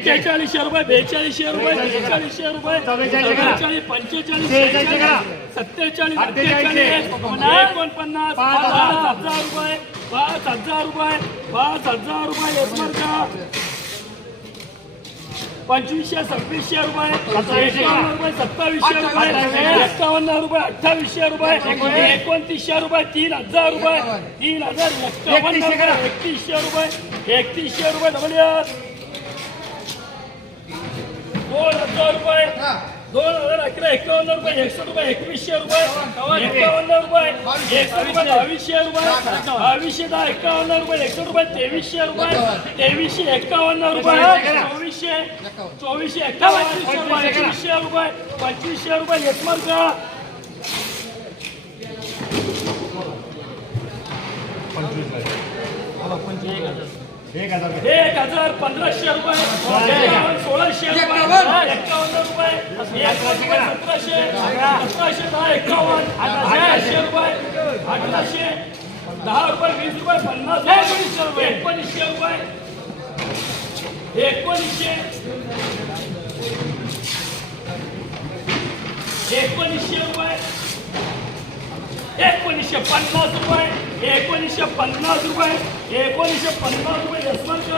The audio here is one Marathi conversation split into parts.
एक्केचाळीसशे रुपये बेचाळीसशे रुपये त्रेचाळीसशे रुपये चव्वेचाळीस पंचेचाळीस सत्तेचाळीस अठ्ठेचाळीस एकोणपन्नास हजार रुपये पाच हजार रुपये पाच हजार रुपये एक पंचवीसशे सव्वीसशे रुपये एकावन्न रुपये सत्तावीसशे रुपये एकावन्न रुपये अठ्ठावीसशे रुपये एकोणतीसशे रुपये तीन हजार रुपये तीन हजार एकावन्न रुपये एकतीसशे रुपये एकतीसशे रुपये डबल. दोन हजार रुपये. दोन हजार अकरा एकावन्न रुपये एकशे रुपये एकवीसशे रुपये एकावन्न रुपये एकशे रुपये बावीसशे. रुपये बावीसशे दहा एकावन्न रुपये एकशे रुपये तेवीसशे रुपये तेवीसशे एकावन्न रुपये चोवीसशे चोवीसशे एकावन्न पंचवीसशे रुपये पंचवीसशे रुपये एक मार्क एक हजार पंधराशे रुपये. सोळाशे रुपये. एकावन्न. रुपये. एकावन्न रुपये सतराशे. सतराशे. दहा एकावन्न. अठराशे रुपये. अठराशे. दहा रुपये वीस रुपये पन्नास एकोणीसशे रुपये. एकोणीसशे रुपये. एकोणीसशे. एकोणीसशे रुपये. एकोणीसशे पन्नास रुपये एकोणीसशे पन्नास रुपये एकोणीसशे पन्नास रुपये यशवंत.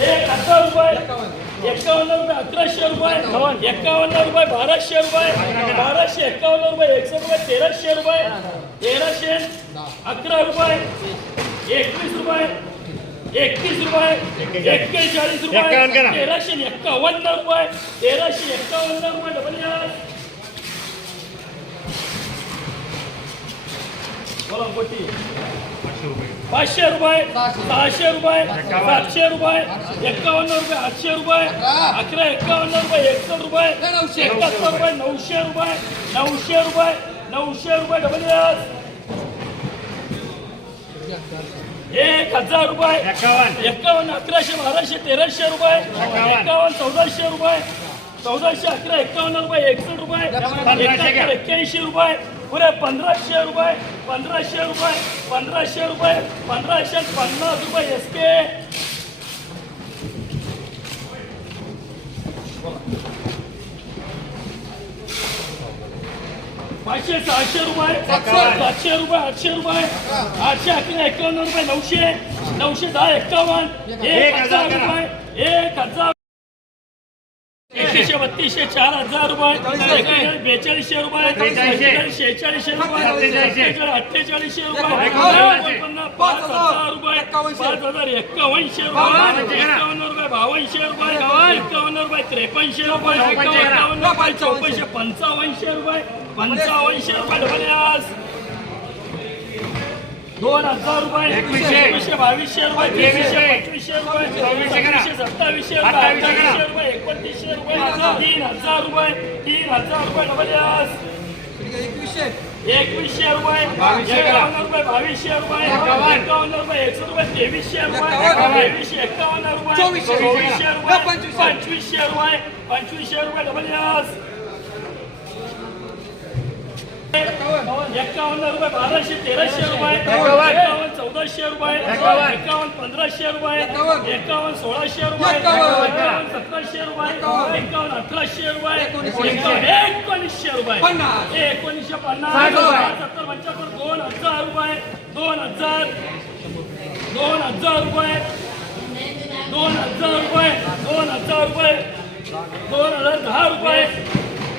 एक हजार रुपये एकावन्न रुपये अकराशे रुपये एकावन्न रुपये बाराशे रुपये बाराशे एकावन्न रुपये एकशे रुपये तेराशे रुपये तेराशे अकरा रुपये एकवीस रुपये एकतीस रुपये एक्केचाळीस रुपये तेराशे एक्कावन्न रुपये तेराशे एक्कावन्न रुपये डबल बोला कोटी पाचशे रुपये सहाशे रुपये सातशे रुपये एकावन्न रुपये आठशे रुपये अकरा एकावन्न रुपये एकसष्ट रुपये एकाहत्तर रुपये नऊशे रुपये नऊशे रुपये नऊशे रुपये डबल. एक हजार रुपये एकावन्न. अकराशे बाराशे तेराशे रुपये एकावन्न. चौदाशे रुपये चौदाशे अकरा एकावन्न रुपये एकसष्ट रुपये एक्क्याऐंशी रुपये पुरे पंधराशे रुपये. पंधराशे रुपये पंधराशे रुपये पंधराशे पन्नास रुपये एस के पाचशे सहाशे रुपये सातशे रुपये आठशे रुपये आठशे अकरा एकावन्न रुपये नऊशे नऊशे दहा एकावन्न एक हजार रुपये एक हजार एकशे बत्तीसशे चार हजार रुपये बेचाळीसशे रुपये शेहेचाळीसशे रुपये अठ्ठेचाळीसशे रुपये पाच हजार रुपये पाच हजार एक्कावनशे रुपये एकावन्न रुपये बावनशे रुपये एकावन्न रुपये त्रेपन्नशे रुपये एकावन्न रुपये चौपनशे पंचावन्नशे रुपये पंचावन्नशे रुपये डबल दोन हजार रुपये. एकवीसशे. बावीसशे रुपये तेवीसशे पंचवीसशे रुपये सव्वीसशे सत्तावीसशे रुपये अठ्ठावीसशे रुपये एकोणतीसशे रुपये तीन हजार रुपये तीन हजार रुपये डबल यास एकवीसशे. रुपये एकावन्न रुपये बावीसशे रुपये एकावन्न. रुपये एकशे रुपये तेवीसशे रुपये तेवीसशे एकावन्न रुपये चोवीसशे. रुपये पंचवीसशे रुपये पंचवीसशे रुपये डबल यास एकावन्न रुपये बाराशे तेराशे रुपये एकावन्न. चौदाशे रुपये एकावन्न. पंधराशे रुपये एकावन्न. सोळाशे रुपये एकावन्न. सतराशे रुपये एकावन्न. अठराशे रुपये एकोणीसशे. रुपये. एकोणीसशे पन्नास सत्तर पंच्याहत्तर दोन हजार रुपये दोन हजार. दोन हजार रुपये. दोन हजार रुपये. दोन हजार रुपये. दोन हजार दहा रुपये.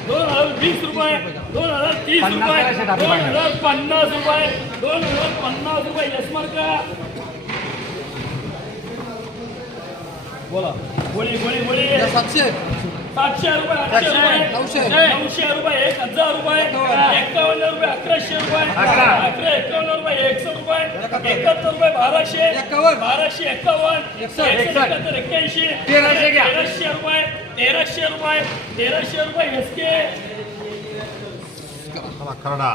दोन हजार वीस रुपये. दोन हजार तीस रुपये. दोन हजार पन्नास रुपये. दोन हजार पन्नास रुपये. यस मार्का. बोला. गोळी गोळी गोळी. सातशे. सातशे रुपये आठशे रुपये. नऊशे. नऊशे रुपये एक हजार रुपये. एकावन्न. रुपये अकराशे रुपये. अकरा. एकावन्न रुपये एकशे रुपये. एकाहत्तर रुपये बाराशे. एकावन्न. बाराशे एकावन्न. एकसष्ट. एकशे एकाहत्तर एक्क्याऐंशी. तेराशे रुपये तेराशे रुपये तेराशे रुपये एस खरडा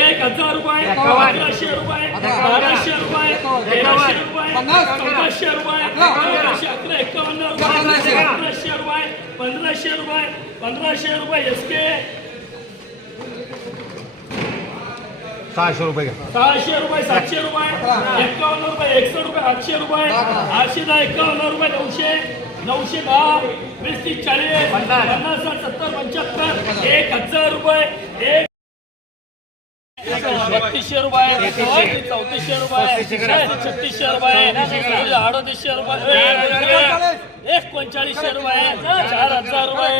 एक हजार रुपये अकराशे रुपये बाराशे रुपये तेराशे रुपये चौदाशे रुपये पंधराशे अकरा एकावन्न रुपये अकराशे रुपये पंधराशे रुपये पंधराशे रुपये एस के सहाशे रुपये घ्या. सहाशे रुपये सातशे रुपये एकावन्न रुपये एकसष्ट रुपये आठशे रुपये आठशे दहा एकावन्न रुपये नऊशे. नऊशे दहा वीस तीस चाळीस पन्नास. सत्तर पंच्याहत्तर एक हजार रुपये एक बत्तीसशे रुपये चौतीसशे रुपये छत्तीसशे रुपये अडतीसशे रुपये एक रुपये चार हजार रुपये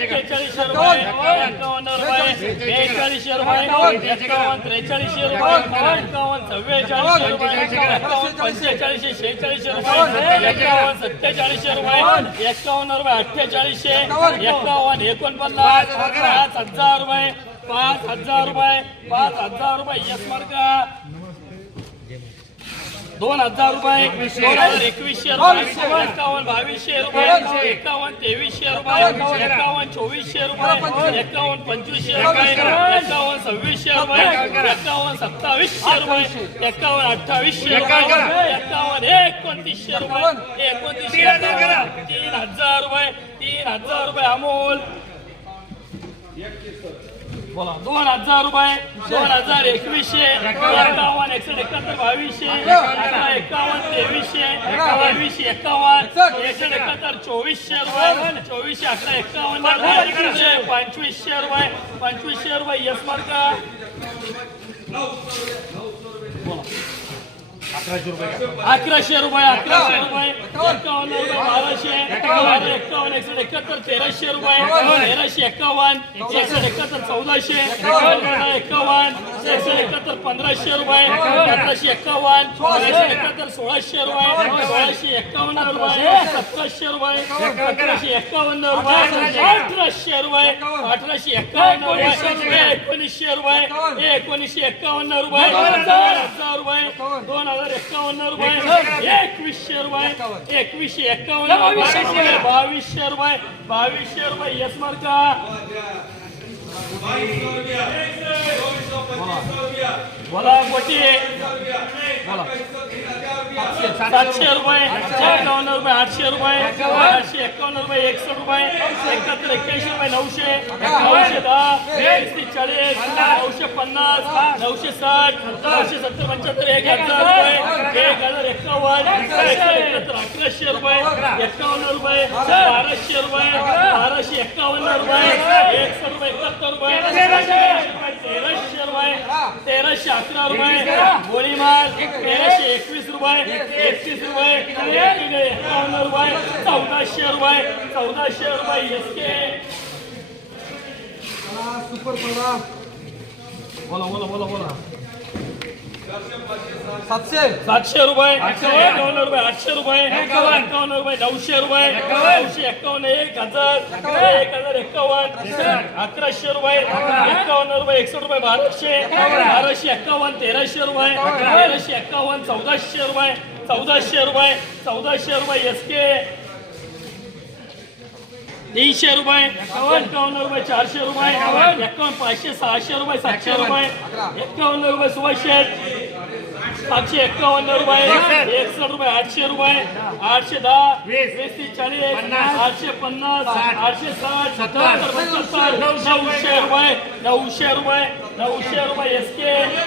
एक्केचाळीसशे रुपये एकावन्न रुपये बेचाळीसशे रुपये एकावन्न त्रेचाळीसशे रुपये एकावन्न चव्वेचाळीसशे रुपये एकावन्न पंचेचाळीसशे शेहेचाळीसशे रुपये एकावन्न सत्तेचाळीसशे रुपये एकावन्न रुपये अठ्ठेचाळीसशे एकावन्न एकोणपन्नास पाच हजार रुपये पाच हजार रुपये पाच हजार रुपये यस मार्ग दोन हजार रुपये एकवीसशे रुपये. एकावन्न बावीसशे रुपये एकावन्न तेवीसशे रुपये एकावन्न चोवीसशे रुपये एकावन्न पंचवीसशे रुपये एकावन्न सव्वीसशे रुपये एकावन्न सत्तावीसशे रुपये एकावन्न अठ्ठावीसशे रुपये एकावन्न एकोणतीसशे रुपये एकोणतीसशे तीन हजार रुपये तीन हजार रुपये अमोल. दोन हजार रुपये दोन हजार एकवीसशे एकावन्न एकसष्ट एकाहत्तर बावीसशे एकावन्न तेवीसशे बावीसशे एकावन्न एकसष्ट एकाहत्तर चोवीसशे रुपये चोवीसशे अकरा एकावन्न एकशे पंचवीसशे रुपये पंचवीसशे रुपये यस मार्क. अकराशे रुपये अकराशे रुपये अकराशे रुपये. एकावन्न रुपये बाराशे. बारा एकावन्न एकसष्ट एकाहत्तर तेराशे रुपये. तेराशे एकावन्न एकसष्ट एकाहत्तर चौदाशे. पंधरा एकावन्न. एकसष्ट एकाहत्तर पंधराशे रुपये पंधराशे एकावन्न एकशे एकाहत्तर सोळाशे रुपये सोळाशे एकावन्न रुपये सतराशे रुपये सतराशे एकावन्न रुपये अठराशे रुपये अठराशे एकावन्न रुपये एकोणीसशे रुपये. एकोणीसशे एकावन्न. रुपये हजार. रुपये दोन हजार एकावन्न रुपये एकवीसशे रुपये एकवीसशे एकावन्न रुपये. बावीसशे रुपये बावीसशे रुपये. यस मार्क बोला. मोठी बोला. सातशे रुपये. रुपये आठशे रुपये आठशे एकावन्न रुपये एकसष्ट रुपये एकाहत्तर एक्क्याऐंशी रुपये नऊशे नऊशे दहा एकशे चाळीस नऊशे पन्नास नऊशे साठ नऊशे सत्तर पंच्याहत्तर एक हजार रुपये एक हजार एकावन्न एकाहत्तर अकराशे रुपये एकावन्न रुपये बाराशे रुपये बाराशे एकावन्न रुपये एकसष्ट रुपये एकाहत्तर रुपये तेराशे रुपये तेराशे अकरा रुपये गोळीमार तेराशे एकवीस रुपये एकतीस रुपये एकावन्न रुपये चौदाशे रुपये चौदाशे रुपये एस के बोला बोला बोला बोला. सातशे? सातशे रुपये. एकावन्न रुपये आठशे रुपये. एकावन्न? रुपये नऊशे रुपये. नऊशे एकावन्न एक हजार. एक हजार एकावन्न. अकराशे रुपये. एकावन्न? रुपये एकसष्ट रुपये बाराशे. बाराशे एकावन्न तेराशे रुपये. तेराशे एकावन्न चौदाशे रुपये. चौदाशे रुपये. चौदाशे रुपये एस के तीनशे रुपये. एकावन्न? रुपये चारशे रुपये. एकावन्न? पाचशे सहाशे रुपये सातशे रुपये. एकावन्न रुपये सुभाष शेठ सातशे एकावन्न रुपये. एकसष्ट रुपये आठशे रुपये. आठशे दहा वीस तीस चाळीस आठशे पन्नास आठशे साठ सत्तर पंच्याहत्तर नऊशे रुपये. नऊशे रुपये नऊशे रुपये एस के